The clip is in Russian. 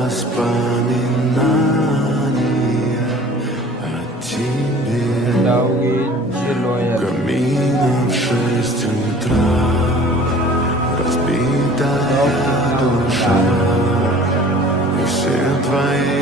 воспоминания о тебе. Камина в 6 утра, разбитая душа, и все твои